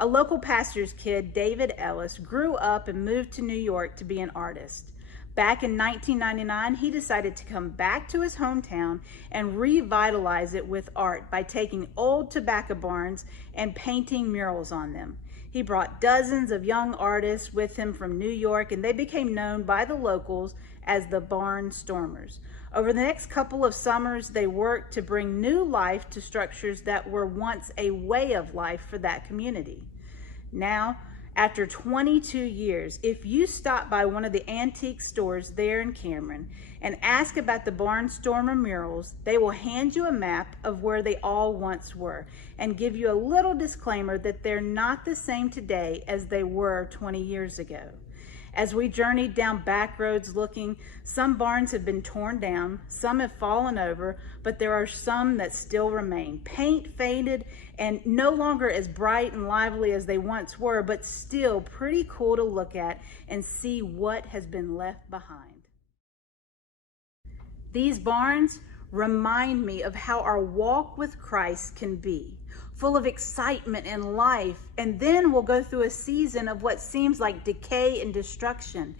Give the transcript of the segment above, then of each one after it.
A local pastor's kid, David Ellis, grew up and moved to New York to be an artist. Back in 1999, he decided to come back to his hometown and revitalize it with art by taking old tobacco barns and painting murals on them. He brought dozens of young artists with him from New York, and they became known by the locals as the Barnstormers. Over the next couple of summers, they worked to bring new life to structures that were once a way of life for that community. Now, after 22 years, if you stop by one of the antique stores there in Cameron and ask about the Barnstormer murals, they will hand you a map of where they all once were and give you a little disclaimer that they're not the same today as they were 20 years ago. As we journeyed down back roads looking, some barns have been torn down, some have fallen over, but there are some that still remain. Paint faded and no longer as bright and lively as they once were, but still pretty cool to look at and see what has been left behind. These barns remind me of how our walk with Christ can be, full of excitement and life, and then we'll go through a season of what seems like decay and destruction,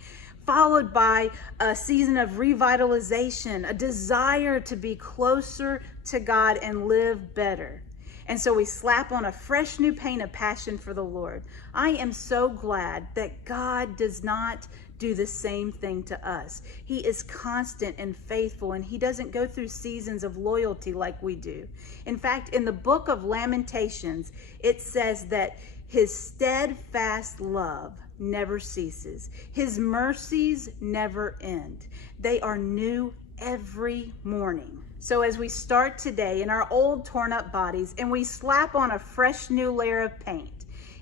followed by a season of revitalization, a desire to be closer to God and live better. And so we slap on a fresh new paint of passion for the Lord. I am so glad that God does not do the same thing to us. He is constant and faithful, and he doesn't go through seasons of loyalty like we do. In fact, in the book of Lamentations, it says that his steadfast love never ceases. His mercies never end. They are new every morning. So as we start today in our old torn up bodies and we slap on a fresh new layer of paint,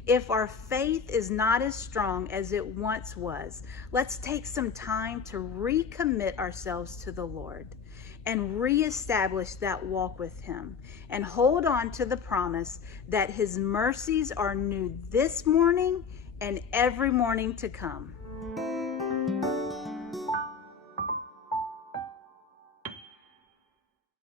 if our faith is not as strong as it once was, let's take some time to recommit ourselves to the Lord and reestablish that walk with him and hold on to the promise that his mercies are new this morning and every morning to come.